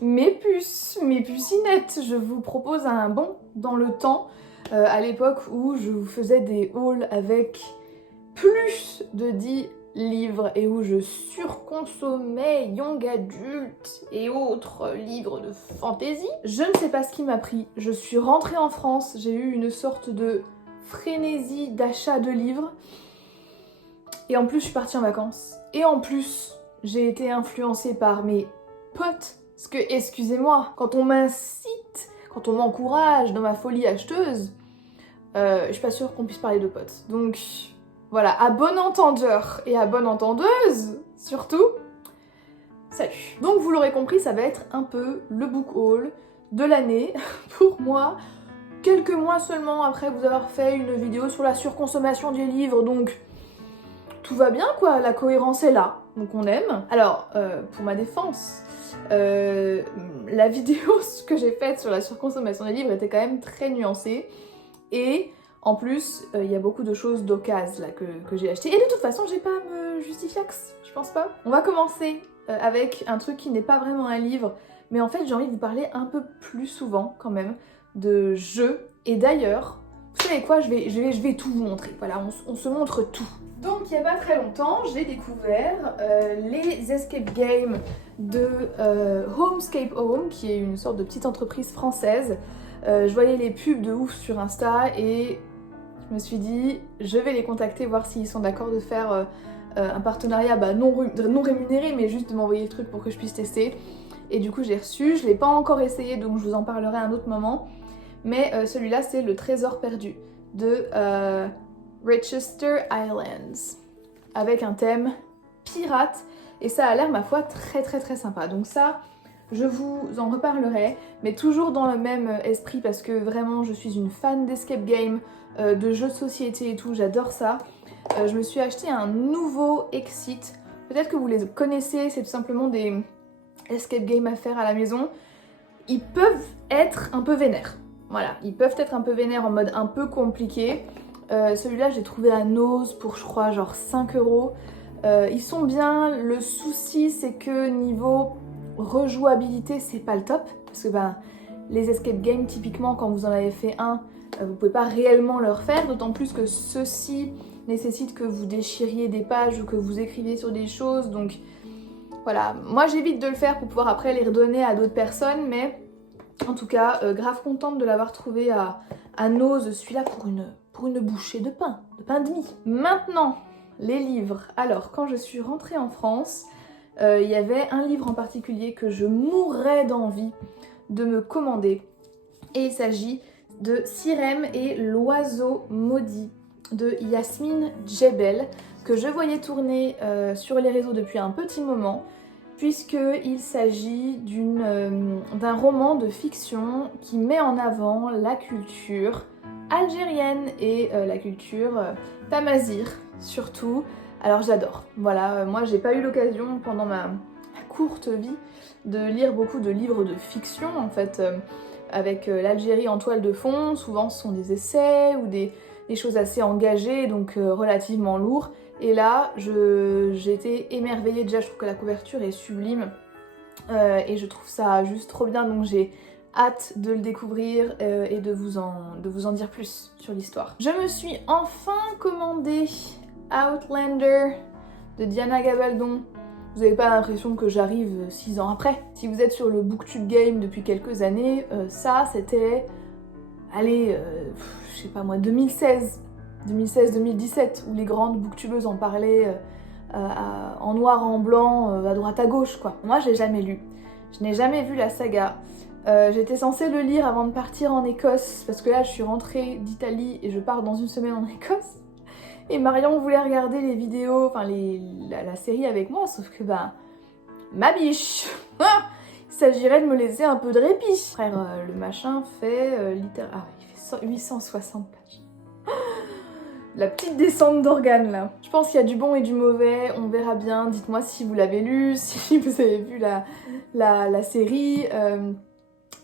mes pucinettes, je vous propose un bond dans le temps, à l'époque où je vous faisais des hauls avec plus de 10 livres et où je surconsommais young adult et autres livres de fantasy. Je ne sais pas ce qui m'a pris, je suis rentrée en France, j'ai eu une sorte de frénésie d'achat de livres et en plus je suis partie en vacances et en plus j'ai été influencée par mes potes. Parce que, excusez-moi, quand on m'incite, quand on m'encourage dans ma folie acheteuse, je suis pas sûre qu'on puisse parler de potes. Donc, voilà, à bon entendeur et à bonne entendeuse, surtout, salut. Donc, vous l'aurez compris, ça va être un peu le book haul de l'année pour moi. Quelques mois seulement après vous avoir fait une vidéo sur la surconsommation des livres, donc tout va bien quoi, la cohérence est là, donc on aime. Alors, pour ma défense, la vidéo que j'ai faite sur la surconsommation des livres était quand même très nuancée et en plus il y a beaucoup de choses d'occasion là que j'ai acheté et de toute façon j'ai pas à me justifier, je pense pas. On va commencer avec un truc qui n'est pas vraiment un livre mais en fait j'ai envie de vous parler un peu plus souvent quand même de jeux et d'ailleurs vous savez quoi, je vais tout vous montrer, voilà, on se montre tout. Donc il n'y a pas très longtemps, j'ai découvert les escape games de Homescape Home, qui est une sorte de petite entreprise française. Je voyais les pubs de ouf sur Insta et je me suis dit, je vais les contacter, voir s'ils sont d'accord de faire un partenariat non rémunéré, mais juste de m'envoyer le truc pour que je puisse tester. Et du coup j'ai reçu, je ne l'ai pas encore essayé, donc je vous en parlerai à un autre moment. Mais celui-là c'est le trésor perdu de Richester Islands, avec un thème pirate, et ça a l'air ma foi très sympa. Donc ça, je vous en reparlerai, mais toujours dans le même esprit parce que vraiment je suis une fan d'escape game, de jeux de société et tout, j'adore ça. Je me suis acheté un nouveau Exit, peut-être que vous les connaissez, c'est tout simplement des escape games à faire à la maison. Ils peuvent être un peu vénères, voilà, ils peuvent être un peu vénères en mode un peu compliqué. Celui-là j'ai trouvé à Nose pour je crois genre 5 €. Ils sont bien, le souci c'est que niveau rejouabilité c'est pas le top parce que les escape games typiquement quand vous en avez fait un, vous pouvez pas réellement le refaire, d'autant plus que ceux-ci nécessitent que vous déchiriez des pages ou que vous écriviez sur des choses, donc voilà, moi j'évite de le faire pour pouvoir après les redonner à d'autres personnes, mais en tout cas grave contente de l'avoir trouvé à Nose, celui-là pour une bouchée de pain de mie. Maintenant, les livres. Alors, quand je suis rentrée en France, il y avait un livre en particulier que je mourrais d'envie de me commander. Et il s'agit de Sirem et l'oiseau maudit de Yasmine Djebel, que je voyais tourner sur les réseaux depuis un petit moment, puisqu'il s'agit d'un roman de fiction qui met en avant la culture algérienne et la culture tamazir surtout. Alors j'adore, voilà, moi j'ai pas eu l'occasion pendant ma courte vie de lire beaucoup de livres de fiction en fait, avec l'Algérie en toile de fond. Souvent ce sont des essais ou des choses assez engagées, donc relativement lourds. Et là, j'ai été émerveillée, déjà je trouve que la couverture est sublime et je trouve ça juste trop bien, donc j'ai hâte de le découvrir et de vous en dire plus sur l'histoire. Je me suis enfin commandé Outlander de Diana Gabaldon. Vous n'avez pas l'impression que j'arrive 6 ans après. Si vous êtes sur le Booktube Game depuis quelques années, ça c'était, allez, je sais pas moi, 2016-2017, où les grandes booktubeuses en parlaient en noir, en blanc, à droite à gauche quoi. Moi je l'ai jamais lu, je n'ai jamais vu la saga. J'étais censée le lire avant de partir en Écosse, parce que là je suis rentrée d'Italie et je pars dans une semaine en Écosse. Et Marion voulait regarder les vidéos, enfin la série avec moi, sauf que ma biche il s'agirait de me laisser un peu de répit. Frère, le machin fait littéralement... Ah, il fait 860 pages. La petite descente d'organes là. Je pense qu'il y a du bon et du mauvais, on verra bien. Dites-moi si vous l'avez lu, si vous avez vu la série.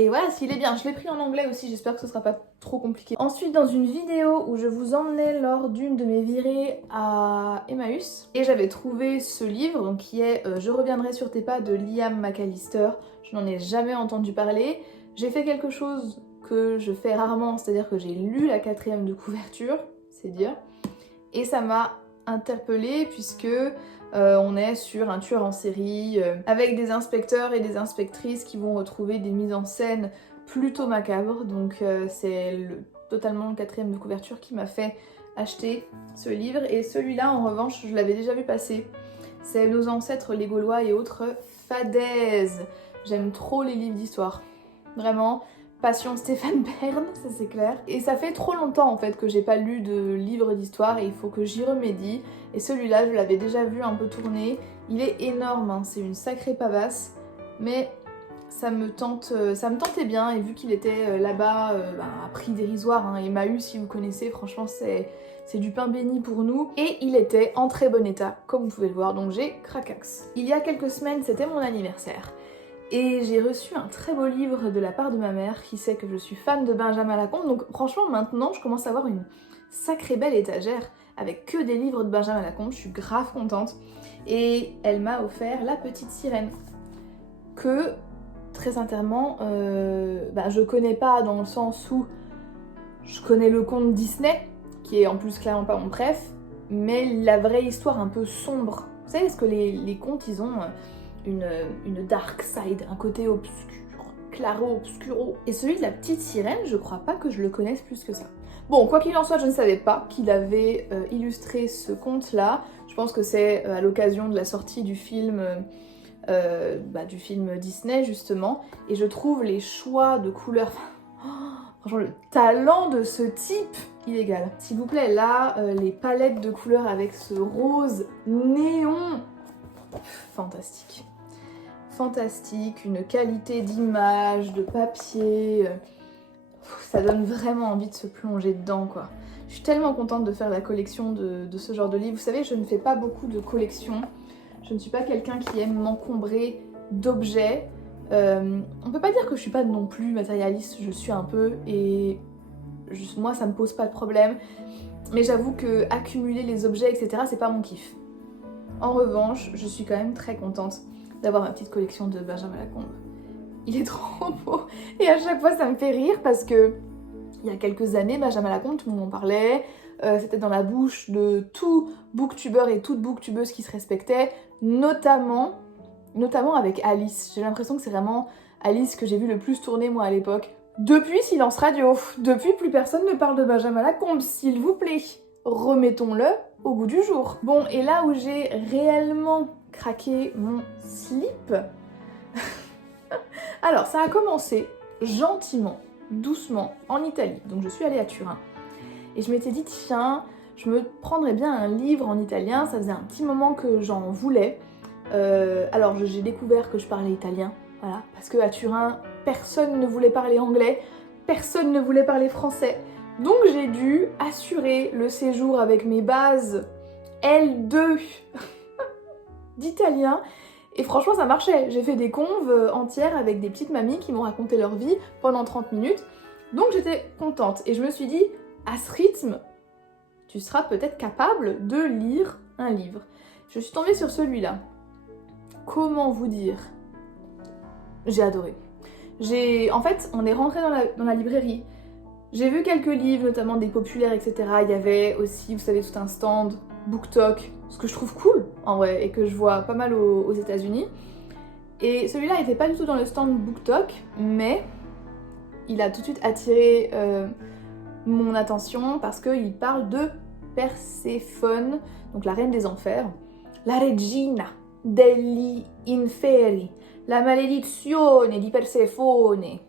Et voilà, s'il est bien, je l'ai pris en anglais aussi, j'espère que ce sera pas trop compliqué. Ensuite, dans une vidéo où je vous emmenais lors d'une de mes virées à Emmaüs, et j'avais trouvé ce livre, donc qui est Je reviendrai sur tes pas de Liam McAllister. Je n'en ai jamais entendu parler. J'ai fait quelque chose que je fais rarement, c'est-à-dire que j'ai lu la 4e de couverture, c'est dire, et ça m'a interpellée puisque on est sur un tueur en série avec des inspecteurs et des inspectrices qui vont retrouver des mises en scène plutôt macabres, donc c'est totalement le 4e de couverture qui m'a fait acheter ce livre. Et celui-là en revanche je l'avais déjà vu passer, c'est Nos ancêtres les Gaulois et autres fadaises. J'aime trop les livres d'histoire, vraiment. Passion Stéphane Bern, ça c'est clair. Et ça fait trop longtemps en fait que j'ai pas lu de livre d'histoire et il faut que j'y remédie. Et celui-là, je l'avais déjà vu un peu tourner. Il est énorme, hein, c'est une sacrée pavasse. Mais ça me tentait bien. Et vu qu'il était là-bas à prix dérisoire, hein, Emmaüs si vous connaissez, franchement c'est du pain béni pour nous. Et il était en très bon état, comme vous pouvez le voir, donc j'ai craquax. Il y a quelques semaines, c'était mon anniversaire. Et j'ai reçu un très beau livre de la part de ma mère qui sait que je suis fan de Benjamin Lacombe. Donc franchement maintenant je commence à avoir une sacrée belle étagère avec que des livres de Benjamin Lacombe, je suis grave contente. Et elle m'a offert La Petite Sirène que très sincèrement je connais pas dans le sens où je connais le conte Disney qui est en plus clairement pas mon préf, mais la vraie histoire un peu sombre. Vous savez, est-ce que les contes ils ont une dark side, un côté obscur, claro-obscuro. Et celui de La Petite Sirène, je crois pas que je le connaisse plus que ça. Bon, quoi qu'il en soit, je ne savais pas qu'il avait illustré ce conte-là. Je pense que c'est à l'occasion de la sortie du film Disney, justement. Et je trouve les choix de couleurs... franchement, le talent de ce type, illégal. S'il vous plaît, là, les palettes de couleurs avec ce rose néon... fantastique. Fantastique, une qualité d'image, de papier, ça donne vraiment envie de se plonger dedans quoi. Je suis tellement contente de faire la collection de ce genre de livres. Vous savez, je ne fais pas beaucoup de collections, je ne suis pas quelqu'un qui aime m'encombrer d'objets. On peut pas dire que je suis pas non plus matérialiste, je suis un peu, et moi ça me pose pas de problème, mais j'avoue que accumuler les objets etc c'est pas mon kiff. En revanche, je suis quand même très contente d'avoir ma petite collection de Benjamin Lacombe. Il est trop beau et à chaque fois ça me fait rire parce que il y a quelques années, Benjamin Lacombe, tout le monde en parlait, c'était dans la bouche de tout booktubeur et toute booktubeuse qui se respectait, notamment avec Alice. J'ai l'impression que c'est vraiment Alice que j'ai vu le plus tourner moi à l'époque. Depuis Silence Radio, depuis plus personne ne parle de Benjamin Lacombe, s'il vous plaît. Remettons-le au goût du jour. Bon, et là où j'ai réellement craqué mon slip, alors ça a commencé gentiment, doucement, en Italie. Donc je suis allée à Turin. Et je m'étais dit, tiens, je me prendrais bien un livre en italien, ça faisait un petit moment que j'en voulais. Alors j'ai découvert que je parlais italien, voilà, parce qu'à Turin, personne ne voulait parler anglais, personne ne voulait parler français. Donc j'ai dû assurer le séjour avec mes bases L2 d'italien. Et franchement ça marchait, j'ai fait des conves entières avec des petites mamies qui m'ont raconté leur vie pendant 30 minutes. Donc j'étais contente et je me suis dit, à ce rythme, tu seras peut-être capable de lire un livre. Je suis tombée sur celui-là. Comment vous dire? J'ai adoré. En fait, on est rentré dans la librairie. J'ai vu quelques livres, notamment des populaires, etc. Il y avait aussi, vous savez, tout un stand BookTok, ce que je trouve cool, en vrai, et que je vois pas mal aux États-Unis. Et celui-là n'était pas du tout dans le stand BookTok, mais il a tout de suite attiré mon attention parce qu'il parle de Perséphone, donc la reine des enfers, la regina degli inferi, la maledizione di Perséphone.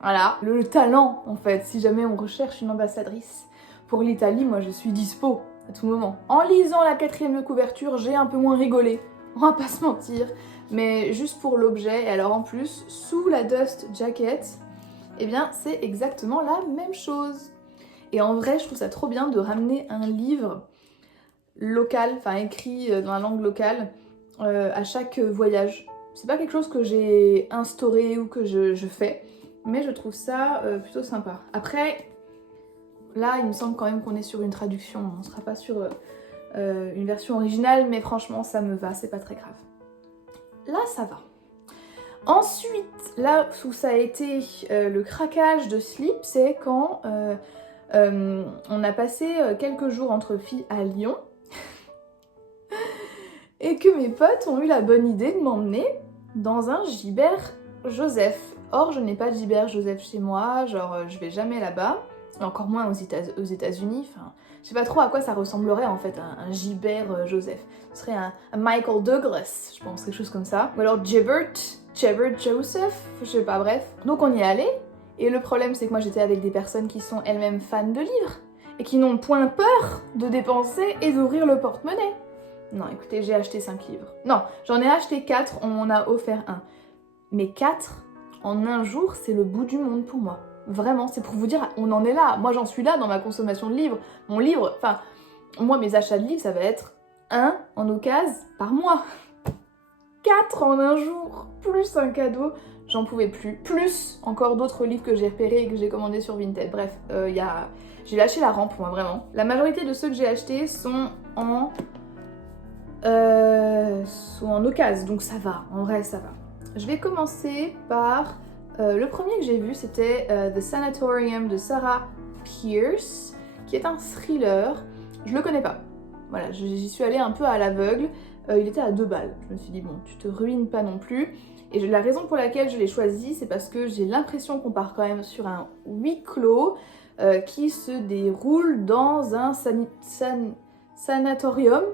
Voilà, le talent en fait, si jamais on recherche une ambassadrice pour l'Italie, moi je suis dispo à tout moment. En lisant la 4e de couverture, j'ai un peu moins rigolé, on va pas se mentir, mais juste pour l'objet, et alors en plus, sous la dust jacket, eh bien c'est exactement la même chose. Et en vrai, je trouve ça trop bien de ramener un livre local, enfin écrit dans la langue locale, à chaque voyage. C'est pas quelque chose que j'ai instauré ou que je fais, mais je trouve ça plutôt sympa. Après, là il me semble quand même qu'on est sur une traduction, on sera pas sur une version originale, mais franchement ça me va, c'est pas très grave. Là ça va. Ensuite, là où ça a été le craquage de ce livre, c'est quand on a passé quelques jours entre filles à Lyon et que mes potes ont eu la bonne idée de m'emmener dans un Gibert Joseph. Or, je n'ai pas de Gibert Joseph chez moi, genre je vais jamais là-bas, encore moins aux États-Unis. Enfin, je sais pas trop à quoi ça ressemblerait en fait un Gibert Joseph. Ce serait un Michael Douglas, je pense, quelque chose comme ça. Ou alors Gibert Joseph, je sais pas, bref. Donc on y est allé, et le problème c'est que moi j'étais avec des personnes qui sont elles-mêmes fans de livres, et qui n'ont point peur de dépenser et d'ouvrir le porte-monnaie. Non, écoutez, j'ai acheté 5 livres. Non, j'en ai acheté 4, on m'en a offert un. Mais 4, en un jour, c'est le bout du monde pour moi. Vraiment, c'est pour vous dire, on en est là. Moi j'en suis là dans ma consommation de livres. Mon livre, enfin, moi mes achats de livres, ça va être 1 en occasion par mois. 4 en un jour, plus un cadeau, j'en pouvais plus. Plus encore d'autres livres que j'ai repérés et que j'ai commandés sur Vinted. Bref, j'ai lâché la rampe moi, vraiment. La majorité de ceux que j'ai achetés sont en occasion, donc ça va, en vrai ça va. Je vais commencer par le premier que j'ai vu, c'était The Sanatorium de Sarah Pierce, qui est un thriller. Je le connais pas. Voilà, j'y suis allée un peu à l'aveugle. Il était à 2 balles. Je me suis dit, bon, tu te ruines pas non plus. Et la raison pour laquelle je l'ai choisi, c'est parce que j'ai l'impression qu'on part quand même sur un huis clos qui se déroule dans un sanatorium.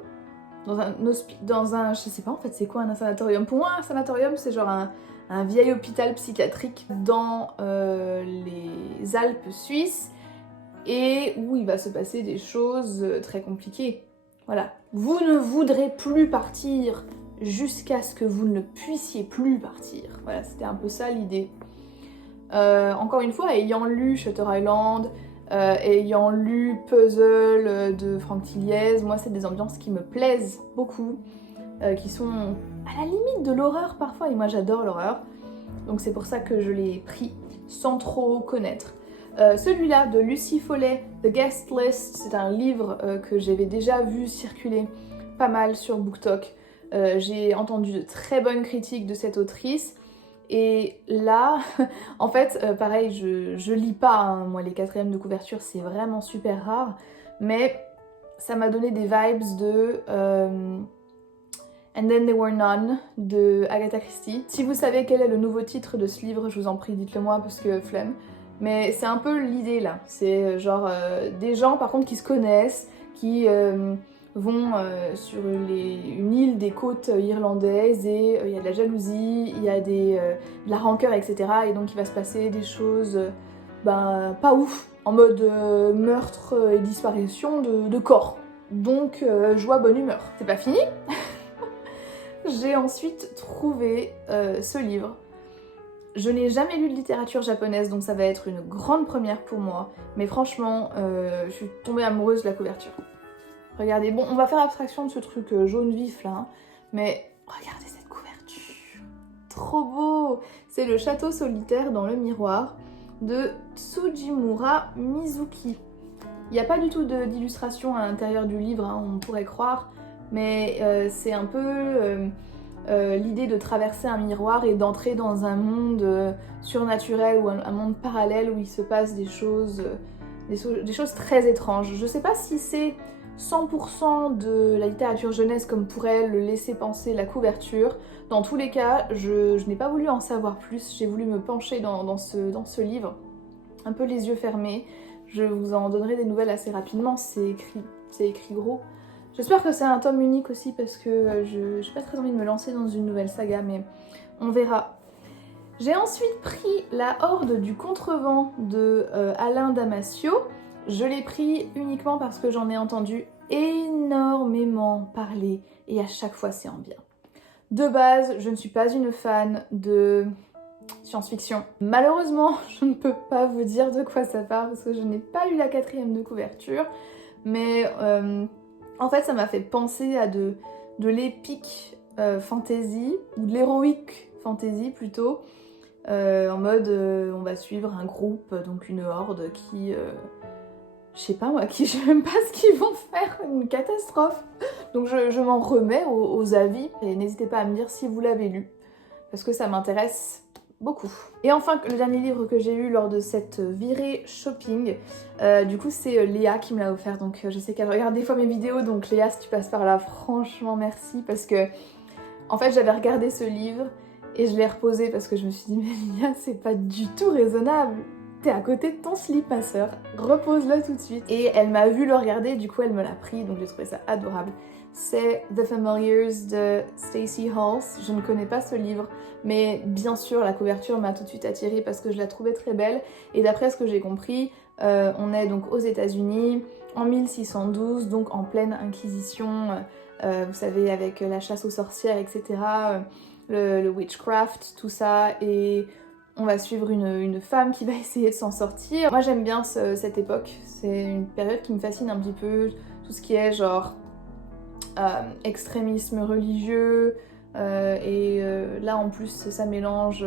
Dans un, je sais pas en fait c'est quoi un sanatorium. Pour moi un sanatorium c'est genre un vieil hôpital psychiatrique dans les Alpes suisses, et où il va se passer des choses très compliquées. Voilà. Vous ne voudrez plus partir jusqu'à ce que vous ne puissiez plus partir. Voilà, c'était un peu ça l'idée. Encore une fois, ayant lu Shutter Island, ayant lu Puzzle de Franck Tilliez, moi c'est des ambiances qui me plaisent beaucoup, qui sont à la limite de l'horreur parfois, et moi j'adore l'horreur. Donc c'est pour ça que je l'ai pris sans trop connaître. Celui-là de Lucie Follet, The Guest List, c'est un livre que j'avais déjà vu circuler pas mal sur BookTok. J'ai entendu de très bonnes critiques de cette autrice. Et là, en fait, pareil, je lis pas, hein, moi les 4e de couverture, c'est vraiment super rare. Mais ça m'a donné des vibes de And Then There Were None de Agatha Christie. Si vous savez quel est le nouveau titre de ce livre, je vous en prie, dites-le moi parce que flemme. Mais c'est un peu l'idée là, c'est genre des gens par contre qui se connaissent, qui vont sur une île des côtes irlandaises, et il y a de la jalousie, il y a de la rancœur, etc. Et donc il va se passer des choses pas ouf, en mode meurtre et disparition de corps. Donc joie, bonne humeur. C'est pas fini. J'ai ensuite trouvé ce livre. Je n'ai jamais lu de littérature japonaise, donc ça va être une grande première pour moi. Mais franchement, je suis tombée amoureuse de la couverture. Regardez, bon, on va faire abstraction de ce truc jaune vif là, hein, mais regardez cette couverture. Trop beau! C'est le château solitaire dans le miroir de Tsujimura Mizuki. Il n'y a pas du tout d'illustration à l'intérieur du livre, hein, on pourrait croire, mais c'est un peu l'idée de traverser un miroir et d'entrer dans un monde surnaturel ou un monde parallèle où il se passe des choses très étranges. Je sais pas si c'est 100% de la littérature jeunesse comme pourrait le laisser penser la couverture. Dans tous les cas, je n'ai pas voulu en savoir plus, j'ai voulu me pencher dans ce livre, un peu les yeux fermés. Je vous en donnerai des nouvelles assez rapidement, c'est écrit gros. J'espère que c'est un tome unique aussi parce que j'ai pas très envie de me lancer dans une nouvelle saga, mais on verra. J'ai ensuite pris La Horde du Contrevent de Alain Damasio. Je l'ai pris uniquement parce que j'en ai entendu énormément parler et à chaque fois c'est en bien. De base, je ne suis pas une fan de science-fiction. Malheureusement, je ne peux pas vous dire de quoi ça parle parce que je n'ai pas lu la 4e de couverture, mais en fait ça m'a fait penser à de l'épique fantasy, ou de l'héroïque fantasy plutôt, en mode on va suivre un groupe, donc une horde qui... je sais pas moi, qui je sais même pas ce qu'ils vont faire, une catastrophe. Donc je m'en remets aux avis et n'hésitez pas à me dire si vous l'avez lu, parce que ça m'intéresse beaucoup. Et enfin, le dernier livre que j'ai eu lors de cette virée shopping, du coup c'est Léa qui me l'a offert, donc je sais qu'elle regarde des fois mes vidéos, donc Léa, si tu passes par là, franchement merci, parce que en fait j'avais regardé ce livre et je l'ai reposé parce que je me suis dit mais Léa, c'est pas du tout raisonnable. T'es à côté de ton slip, ma soeur, repose-le tout de suite. Et elle m'a vu le regarder, du coup elle me l'a pris, donc j'ai trouvé ça adorable. C'est The Familiars de Stacey Hulse. Je ne connais pas ce livre, mais bien sûr la couverture m'a tout de suite attirée parce que je la trouvais très belle. Et d'après ce que j'ai compris, on est donc aux États-Unis en 1612, donc en pleine Inquisition, vous savez, avec la chasse aux sorcières, etc., le witchcraft, tout ça, et on va suivre une femme qui va essayer de s'en sortir. Moi j'aime bien cette époque, c'est une période qui me fascine un petit peu, tout ce qui est genre extrémisme religieux, et là en plus ça mélange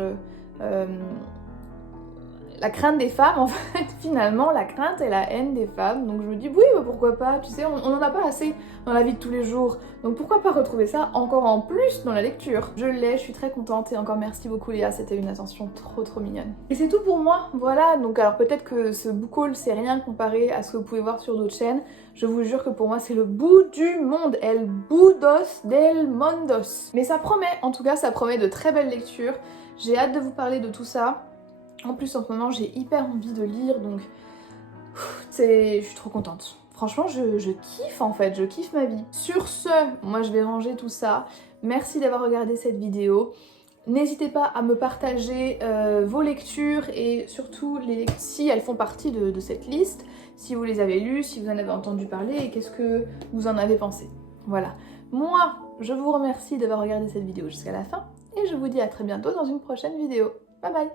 la crainte des femmes, en fait, finalement, la crainte et la haine des femmes. Donc je me dis, oui, bah pourquoi pas, tu sais, on en a pas assez dans la vie de tous les jours. Donc pourquoi pas retrouver ça encore en plus dans la lecture. Je l'ai, je suis très contente et encore merci beaucoup Léa, c'était une attention trop mignonne. Et c'est tout pour moi, voilà. Donc alors peut-être que ce book haul c'est rien comparé à ce que vous pouvez voir sur d'autres chaînes. Je vous jure que pour moi c'est le bout du monde, el budos del mondos. Mais ça promet, en tout cas ça promet de très belles lectures. J'ai hâte de vous parler de tout ça. En plus, en ce moment, j'ai hyper envie de lire, donc je suis trop contente. Franchement, je kiffe en fait, je kiffe ma vie. Sur ce, moi je vais ranger tout ça. Merci d'avoir regardé cette vidéo. N'hésitez pas à me partager vos lectures et surtout si elles font partie de cette liste, si vous les avez lues, si vous en avez entendu parler et qu'est-ce que vous en avez pensé. Voilà. Moi, je vous remercie d'avoir regardé cette vidéo jusqu'à la fin et je vous dis à très bientôt dans une prochaine vidéo. Bye bye!